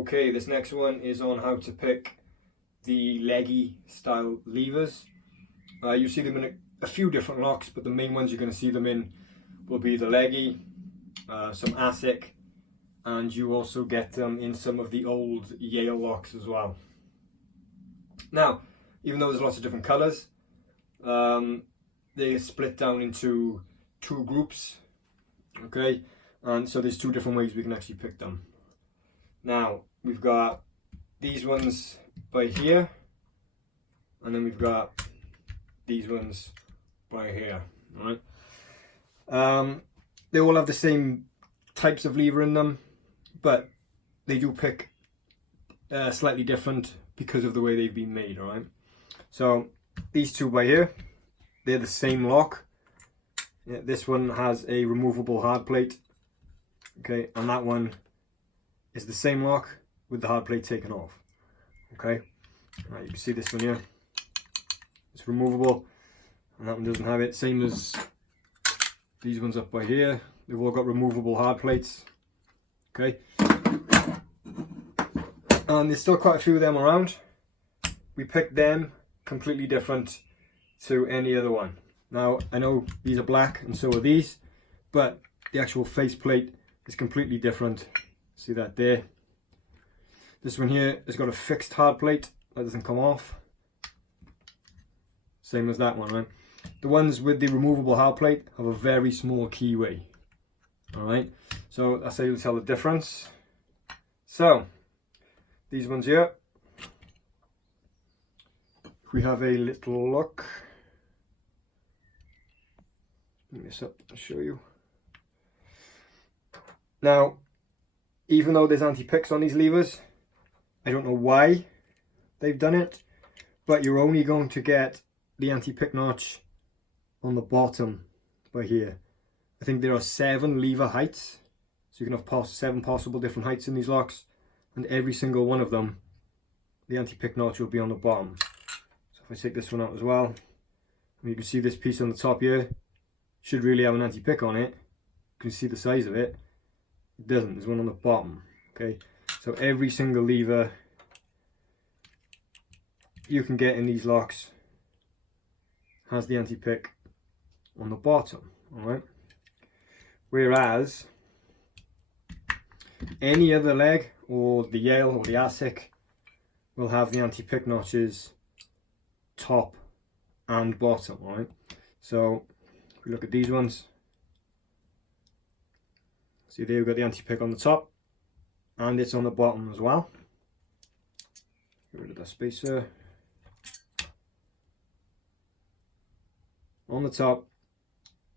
Okay, this next one is on how to pick the Legge style levers. You see them in a few different locks, but the main ones you're going to see them in will be the Legge, some ASIC, and you also get them in some of the old Yale locks as well. Now, even though there's lots of different colours, they are split down into two groups, okay, and so there's two different ways we can actually pick them. Now, we've got these ones by here, and then we've got these ones by here, all right? They all have the same types of lever in them, but they do pick slightly different because of the way they've been made, all right? So, these two by here, they're the same lock. Yeah, this one has a removable hard plate, okay, and that one is the same lock with the hard plate taken off, okay. Right, you can see this one here, it's removable, and that one doesn't have it. Same as these ones up by here, they've all got removable hard plates, okay. And there's still quite a few of them around. We picked them completely different to any other one. Now, I know these are black and so are these, but the actual faceplate is completely different. See that there? This one here has got a fixed hard plate that doesn't come off. Same as that one, right? The ones with the removable hard plate have a very small keyway. Alright, so that's how you'll tell the difference. So, these ones here, if we have a little look, bring this up and show you. Now, even though there's anti-picks on these levers, I don't know why they've done it, but you're only going to get the anti-pick notch on the bottom by here. I think there are 7 lever heights, so you can have 7 possible different heights in these locks, and every single one of them, the anti-pick notch will be on the bottom. So if I take this one out as well, you can see this piece on the top here should really have an anti-pick on it. You can see the size of it. It doesn't, there's one on the bottom, okay. So every single lever you can get in these locks has the anti-pick on the bottom, alright. Whereas any other leg, or the Yale or the ASIC, will have the anti-pick notches top and bottom, alright. So if we look at these ones, see there we've got the anti-pick on the top and it's on the bottom as well. Get rid of that spacer. On the top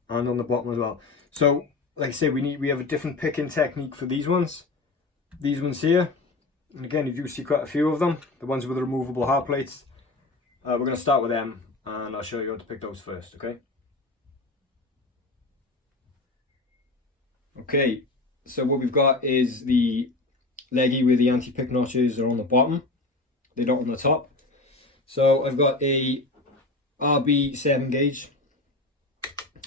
and on the bottom as well. So like I say, we have a different picking technique for these ones. These ones here, and again you do see quite a few of them, the ones with the removable hard plates. We're going to start with them and I'll show you how to pick those first, okay? Okay, so what we've got is the Legge where the anti-pick notches are on the bottom, they're not on the top. So I've got a RB 7 gauge.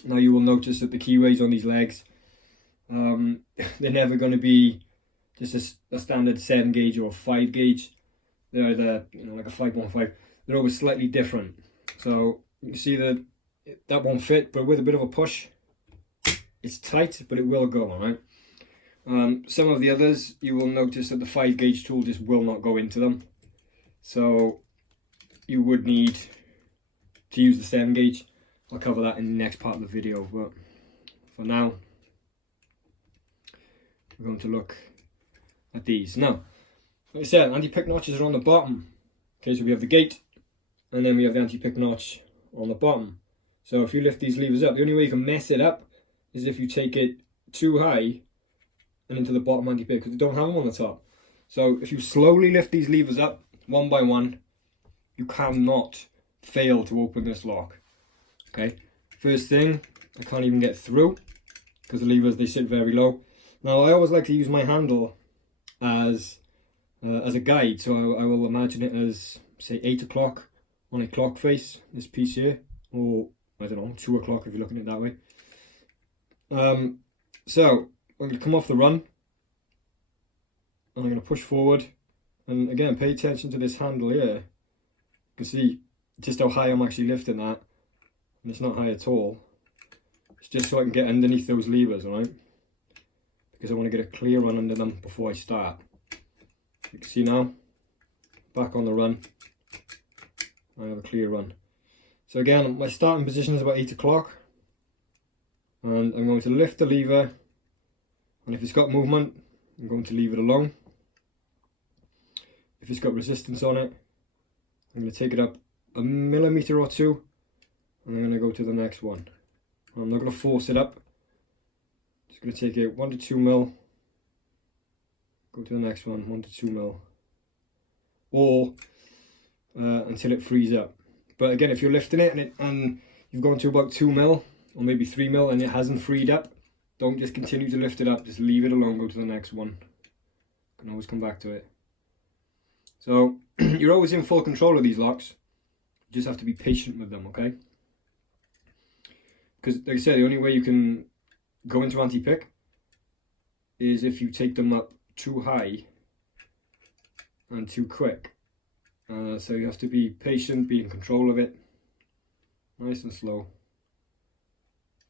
Now you will notice that the keyways on these legs, they're never going to be just a standard 7 gauge or 5 gauge. They're either, like a 515. They're always slightly different. So you can see that won't fit, but with a bit of a push, it's tight, but it will go, alright? Some of the others, you will notice that the 5 gauge tool just will not go into them. So you would need to use the 7 gauge. I'll cover that in the next part of the video, but for now, we're going to look at these. Now, like I said, anti-pick notches are on the bottom. Okay, so we have the gate, and then we have the anti-pick notch on the bottom. So if you lift these levers up, the only way you can mess it up is if you take it too high and into the bottom anti-pick, because they don't have them on the top. So if you slowly lift these levers up one by one, you cannot fail to open this lock. Okay, first thing, I can't even get through because the levers, they sit very low. Now I always like to use my handle as a guide, so I will imagine it as, say, 8 o'clock on a clock face, this piece here, or I don't know, 2 o'clock if you're looking at it that way. So I'm going to come off the run, and I'm going to push forward. And again, pay attention to this handle here. You can see just how high I'm actually lifting that. And it's not high at all. It's just so I can get underneath those levers, alright? Because I want to get a clear run under them before I start. You can see now, back on the run, I have a clear run. So again, my starting position is about 8 o'clock. And I'm going to lift the lever. And if it's got movement, I'm going to leave it alone. If it's got resistance on it, I'm going to take it up a millimetre or two. And I'm going to go to the next one. I'm not going to force it up. Just going to take it 1 to 2 mil. Go to the next one, 1 to 2 mil. Or until it frees up. But again, if you're lifting it and you've gone to about 2 mil or maybe 3 mil and it hasn't freed up, don't just continue to lift it up, just leave it alone, go to the next one. You can always come back to it. So you're always in full control of these locks. You just have to be patient with them, okay? Because like I said, the only way you can go into anti-pick is if you take them up too high and too quick. So you have to be patient, be in control of it, nice and slow.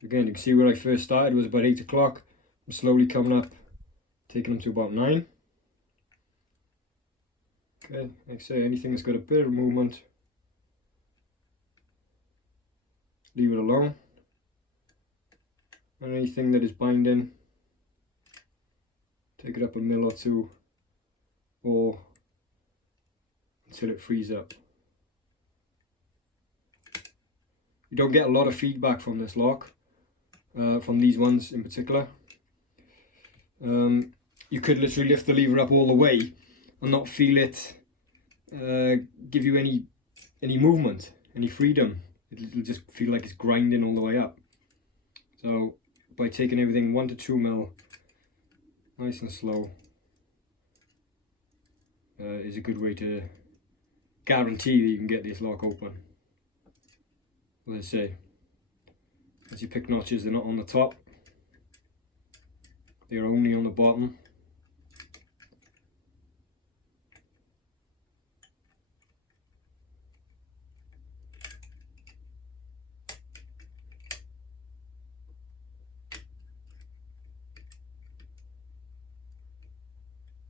Again, you can see where I first started was about 8 o'clock. I'm slowly coming up, taking them to about 9. Okay, like I say, anything that's got a bit of movement, leave it alone. And anything that is binding, take it up a mil or two, or until it frees up. You don't get a lot of feedback from this lock, from these ones in particular. You could literally lift the lever up all the way and not feel it give you any movement, any freedom. It'll just feel like it's grinding all the way up. So by taking everything 1 to 2 mil, nice and slow, is a good way to guarantee that you can get this lock open. As I say, as you pick notches, they're not on the top, they're only on the bottom.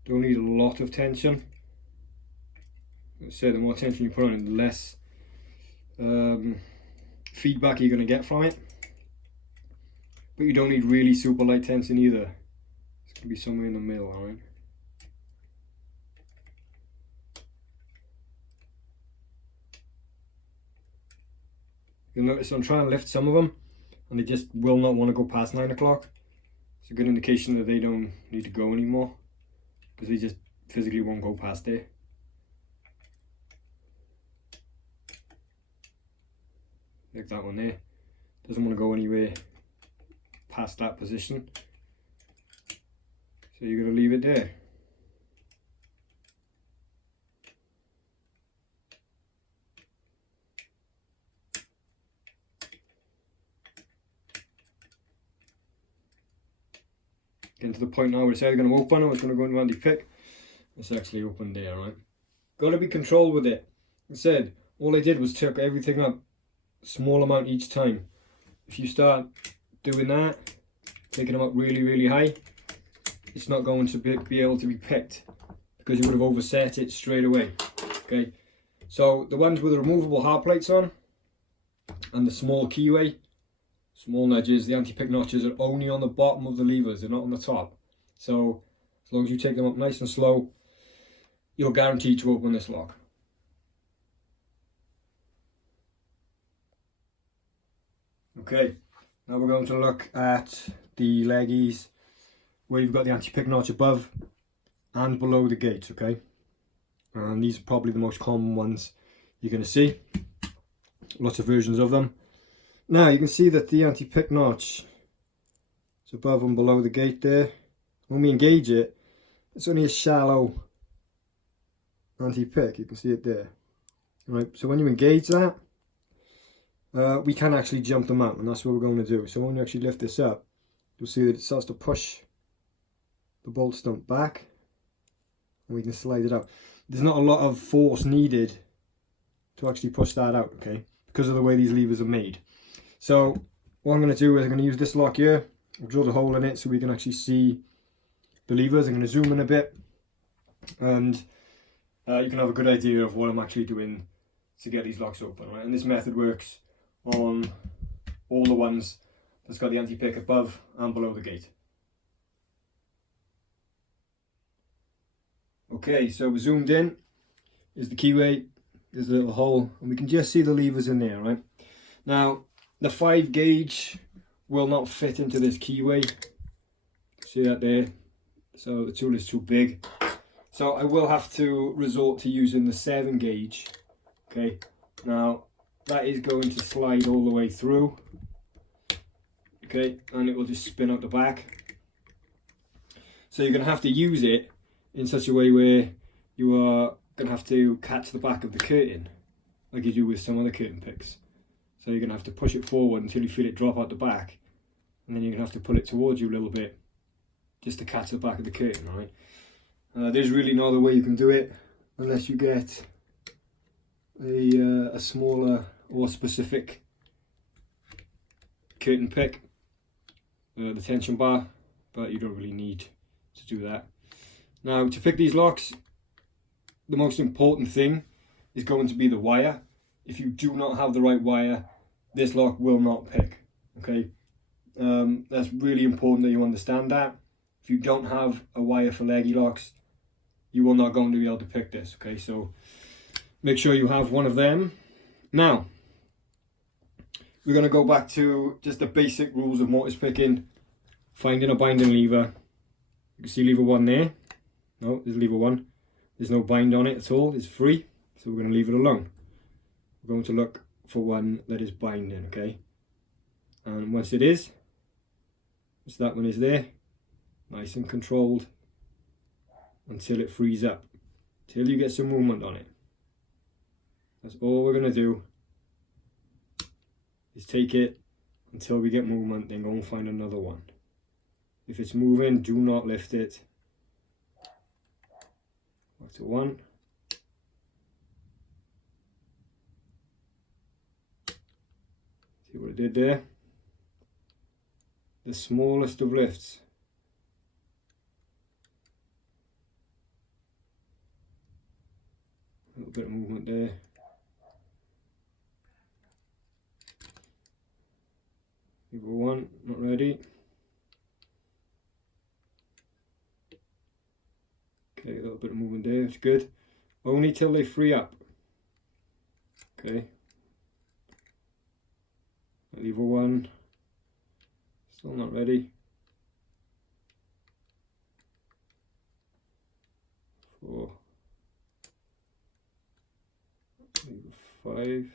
Don't need a lot of tension. So the more tension you put on it, the less feedback you're going to get from it. But you don't need really super light tension either. It's going to be somewhere in the middle, alright? You'll notice I'm trying to lift some of them and they just will not want to go past 9 o'clock. It's a good indication that they don't need to go anymore, because they just physically won't go past there. Like that one there, doesn't want to go anywhere past that position, so you're going to leave it there. Getting to the point now where it's either going to open or it's going to go into anti-pick. It's actually open there, right? Got to be controlled with it. Like I said, all I did was took everything up small amount each time. If you start doing that, taking them up really high, it's not going to be able to be picked, because you would have overset it straight away. Okay, so the ones with the removable hard plates on and the small keyway, small nudges, the anti-pick notches are only on the bottom of the levers, they're not on the top. So as long as you take them up nice and slow, you're guaranteed to open this lock. Okay, now we're going to look at the leggies where you've got the anti-pick notch above and below the gates, okay? And these are probably the most common ones you're going to see. Lots of versions of them. Now you can see that the anti-pick notch is above and below the gate there. When we engage it, it's only a shallow anti-pick, you can see it there. Right, so when you engage that, we can actually jump them out, and that's what we're going to do. So when you actually lift this up, you'll see that it starts to push the bolt stump back, and we can slide it out. There's not a lot of force needed to actually push that out, okay, because of the way these levers are made. So what I'm going to do is I'm going to use this lock here. I'll drill the hole in it so we can actually see the levers. I'm going to zoom in a bit, and you can have a good idea of what I'm actually doing to get these locks open, right? And this method works on all the ones that's got the anti-pick above and below the gate. Okay, so we're zoomed in. Here's the keyway. There's a little hole, and we can just see the levers in there, right? Now, the 5 gauge will not fit into this keyway. See that there? So the tool is too big. So I will have to resort to using the 7 gauge. Okay, now that is going to slide all the way through. Okay, and it will just spin out the back. So you're going to have to use it in such a way where you are going to have to catch the back of the curtain, like you do with some other curtain picks. So you're going to have to push it forward until you feel it drop out the back, and then you're going to have to pull it towards you a little bit just to catch the back of the curtain, right? There's really no other way you can do it unless you get a smaller or specific curtain pick, the tension bar, but you don't really need to do that. Now, to pick these locks, the most important thing is going to be the wire. If you do not have the right wire, this lock will not pick, okay? That's really important that you understand that. If you don't have a wire for leggy locks, you are not going to be able to pick this, okay? So make sure you have one of them. Now, we're going to go back to just the basic rules of mortise picking. Finding a binding lever. You can see lever 1 there. No, there's lever 1. There's no bind on it at all. It's free. So we're going to leave it alone. We're going to look for one that is binding, okay? And once it is, so that one is there, nice and controlled until it frees up, till you get some movement on it. That's all we're going to do, is take it until we get movement, then go and find another one. If it's moving, do not lift it. Back to 1. See what I did there? The smallest of lifts. A little bit of movement there. Lever 1, not ready. Okay, a little bit of movement there, it's good. Only till they free up. Okay. Lever 1, still not ready. 4. Lever 5.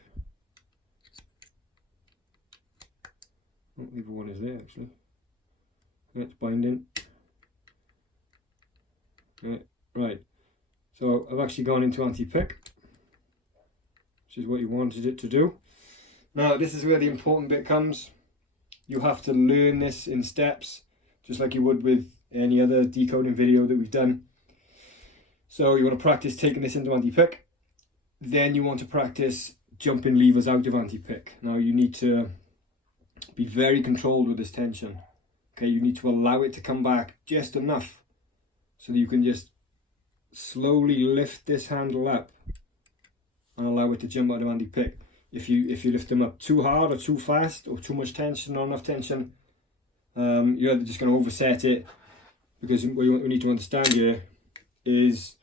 Oh, lever 1 is there actually. That's binding. Right, so I've actually gone into anti-pick, which is what you wanted it to do. Now this is where the important bit comes. You have to learn this in steps, just like you would with any other decoding video that we've done. So you want to practice taking this into anti-pick, then you want to practice jumping levers out of anti-pick. Now you need to be very controlled with this tension. Okay, you need to allow it to come back just enough so that you can just slowly lift this handle up and allow it to jump out of anti-pick. If you lift them up too hard or too fast or too much tension or enough tension, you're just going to overset it, because what you need to understand here is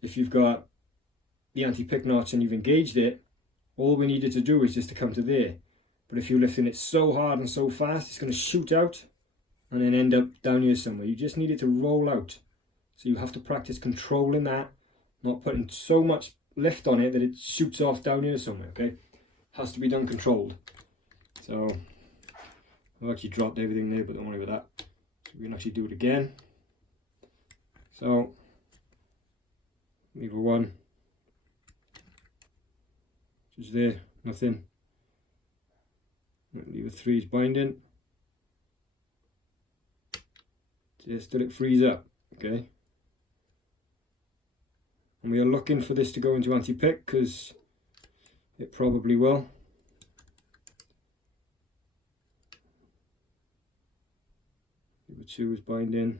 if you've got the anti-pick notch and you've engaged it, all we needed to do is just to come to there. But if you're lifting it so hard and so fast, it's going to shoot out and then end up down here somewhere. You just need it to roll out. So you have to practice controlling that, not putting so much lift on it that it shoots off down here somewhere, okay? Has to be done controlled. So I've actually dropped everything there, but don't worry about that. So we can actually do it again. So lever 1, just there, nothing. Lever 3 is binding. Just till it frees up, okay? And we are looking for this to go into anti-pick because it probably will. Lever 2 is binding.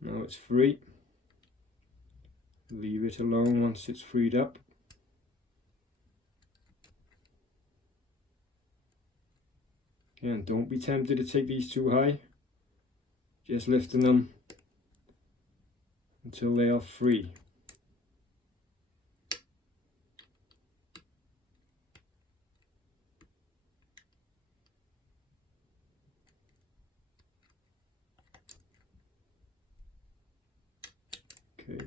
Now it's free. Leave it alone once it's freed up. Again, don't be tempted to take these too high. Just lifting them until they are free. Okay.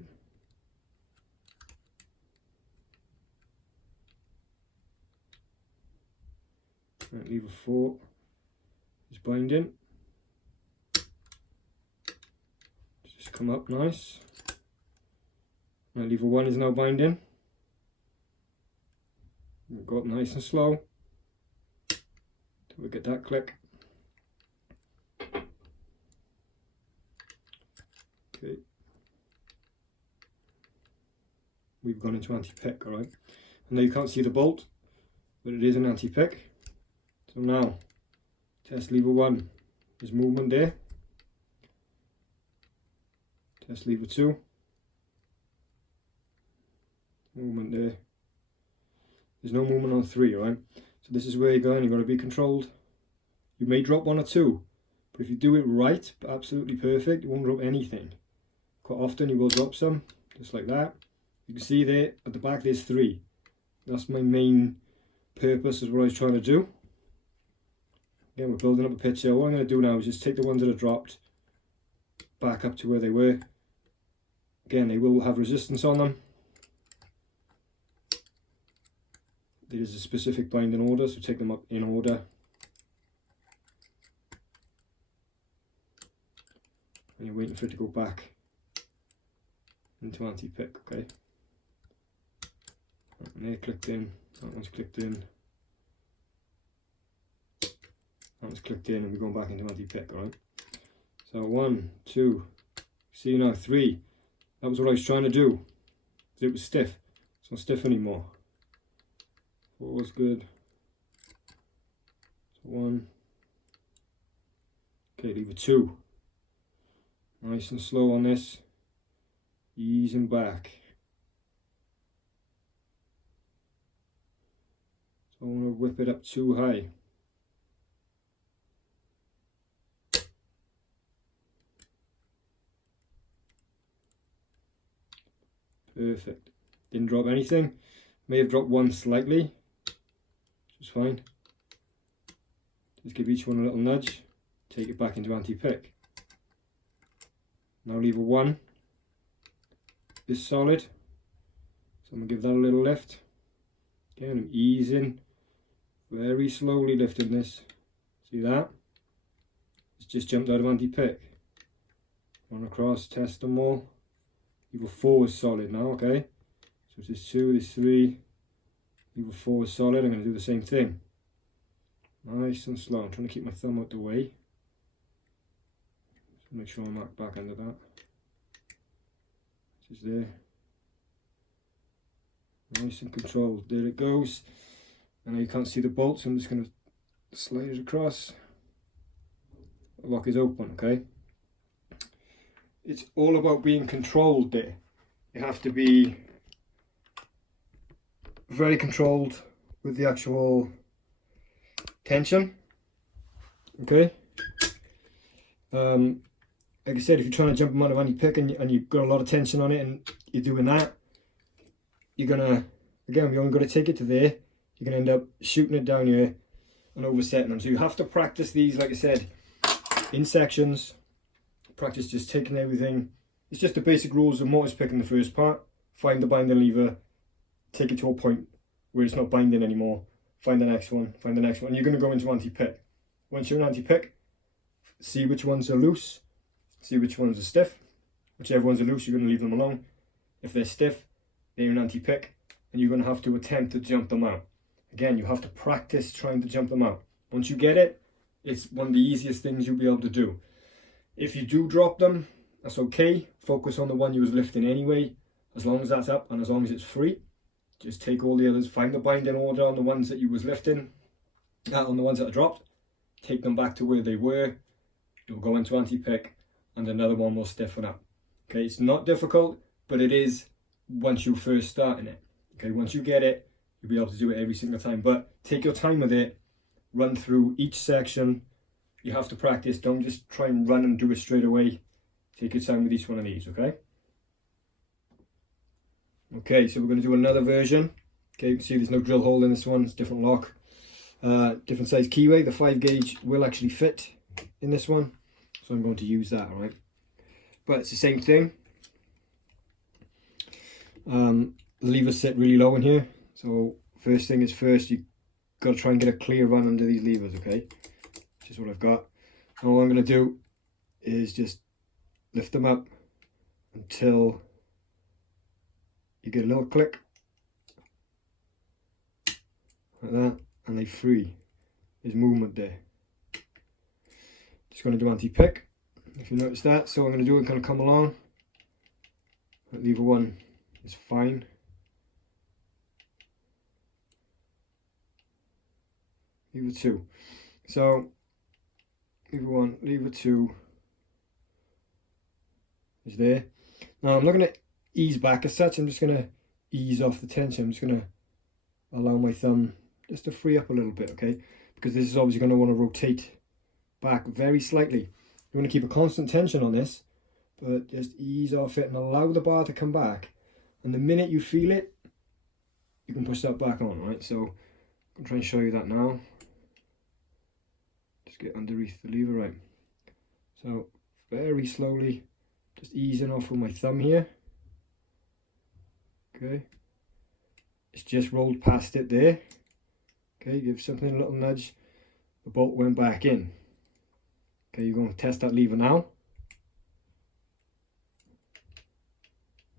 Right, lever 4 is binding. Just come up nice. Right, lever 1 is now binding. We'll go up nice and slow till we get that click. Okay. We've gone into anti-pick, alright. And now you can't see the bolt, but it is an anti-pick. So now, test lever 1, there's movement there. Test lever 2, movement there. There's no movement on 3, alright? So this is where you're going, you've got to be controlled. You may drop 1 or 2, but if you do it right, absolutely perfect, you won't drop anything. Quite often you will drop some, just like that. You can see there, at the back there's 3. That's my main purpose, is what I was trying to do. Again, we're building up a pitch here. What I'm going to do now is just take the ones that are dropped back up to where they were. Again, they will have resistance on them. There is a specific binding order, so take them up in order. And you're waiting for it to go back into anti-pick, okay? And they're clicked in, that one's clicked in. That one's clicked in, and we're going back into anti-pick, alright? So 1, 2, see now 3. That was what I was trying to do. It was stiff. It's not stiff anymore. 4 was good. So 1. Okay, lever 2. Nice and slow on this. Easing back. So I don't want to whip it up too high. Perfect. Didn't drop anything. May have dropped 1 slightly, which is fine. Just give each one a little nudge. Take it back into anti-pick. Now lever 1 is solid. So I'm going to give that a little lift. Again, I'm easing. Very slowly lifting this. See that? It's just jumped out of anti-pick. Run across, test them all. Lever 4 is solid now, okay? So there's 2, there's 3. Lever 4 is solid. I'm going to do the same thing. Nice and slow. I'm trying to keep my thumb out the way. So make sure I'm back under that. This is there. Nice and controlled. There it goes. And now you can't see the bolt, so I'm just going to slide it across. The lock is open, okay? It's all about being controlled there. You have to be very controlled with the actual tension. Okay. Like I said, if you're trying to jump them out of anti-pick and you've got a lot of tension on it and you're doing that, you're gonna, again, you're only going to take it to there. You're going to end up shooting it down here and oversetting them. So you have to practice these, like I said, in sections. Practice just taking everything. It's just the basic rules of mortise picking the first part. Find the binding lever, take it to a point where it's not binding anymore. Find the next one, find the next one. And you're going to go into anti-pick. Once you're in anti-pick, see which ones are loose, see which ones are stiff. Whichever ones are loose, you're going to leave them alone. If they're stiff, they're in anti-pick, and you're going to have to attempt to jump them out. Again, you have to practice trying to jump them out. Once you get it, it's one of the easiest things you'll be able to do. If you do drop them, that's okay. Focus on the one you was lifting anyway, as long as that's up and as long as it's free. Just take all the others, find the binding order on the ones that you was lifting, on the ones that are dropped, take them back to where they were, you'll go into anti-pick, and another one will stiffen up. Okay, it's not difficult, but it is once you're first starting it. Okay, once you get it, you'll be able to do it every single time, but take your time with it, run through each section. You have to practice, don't just try and run and do it straight away. Take your time with each one of these, okay? Okay, so we're going to do another version. Okay, you can see there's no drill hole in this one, it's different lock. Different size keyway. The 5 gauge will actually fit in this one, so I'm going to use that, alright? But it's the same thing. The levers sit really low in here, so first thing is first, you've got to try and get a clear run under these levers, okay? Which is what I've got. And all I'm going to do is just lift them up until you get a little click, like that, and they free. There's movement there. Just going to do anti-pick, if you notice that. So I'm going to do it, kind of come along. Lever 1 is fine. Lever 2. So lever 1, lever 2 is there. Now I'm not going to ease back as such, I'm just going to ease off the tension. I'm just going to allow my thumb just to free up a little bit, okay? Because this is obviously going to want to rotate back very slightly. You want to keep a constant tension on this, but just ease off it and allow the bar to come back. And the minute you feel it, you can push that back on, right? So I'm going to try and show you that now. Just get underneath the lever, right? So very slowly, just easing off with my thumb here. Okay, it's just rolled past it there. Okay, give something a little nudge, the bolt went back in. Okay, you're going to test that lever now.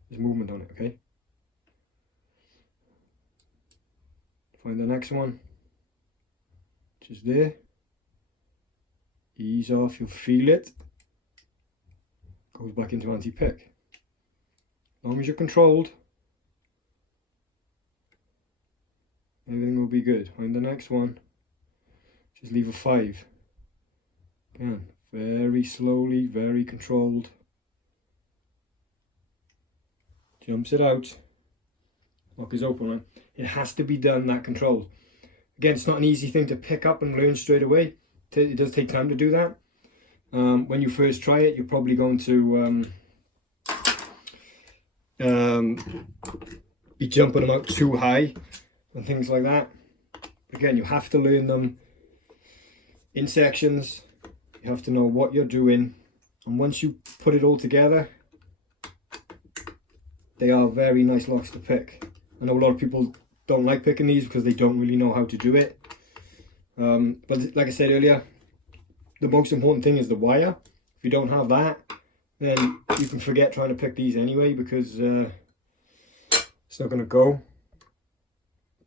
There's movement on it, okay? Find the next one, which is there. Ease off, you'll feel it. Goes back into anti-pick. As long as you're controlled, everything will be good. Find the next one, just lever 5. Again, very slowly, very controlled. Jumps it out. Lock is open, right? It has to be done that controlled. Again, it's not an easy thing to pick up and learn straight away. It does take time to do that. When you first try it, you're probably going to be jumping them out too high and things like that. Again, you have to learn them in sections. You have to know what you're doing, and once you put it all together, they are very nice locks to pick. I know a lot of people don't like picking these because they don't really know how to do it. But like I said earlier, the most important thing is the wire. If you don't have that, then you can forget trying to pick these anyway, because it's not going to go.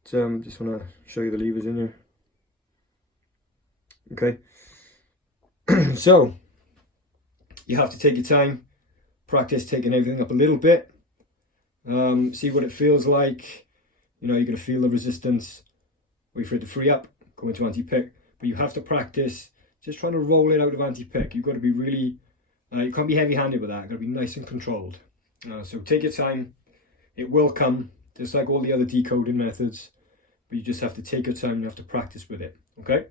But, just want to show you the levers in here. Okay. So you have to take your time, practice taking everything up a little bit, see what it feels like. You know, you're going to feel the resistance, wait for it to free up, go into anti-pick, but you have to practice just trying to roll it out of anti-pick. You've got to be really, you can't be heavy-handed with that. You've got to be nice and controlled. So take your time, it will come, just like all the other decoding methods, but you just have to take your time and you have to practice with it, okay?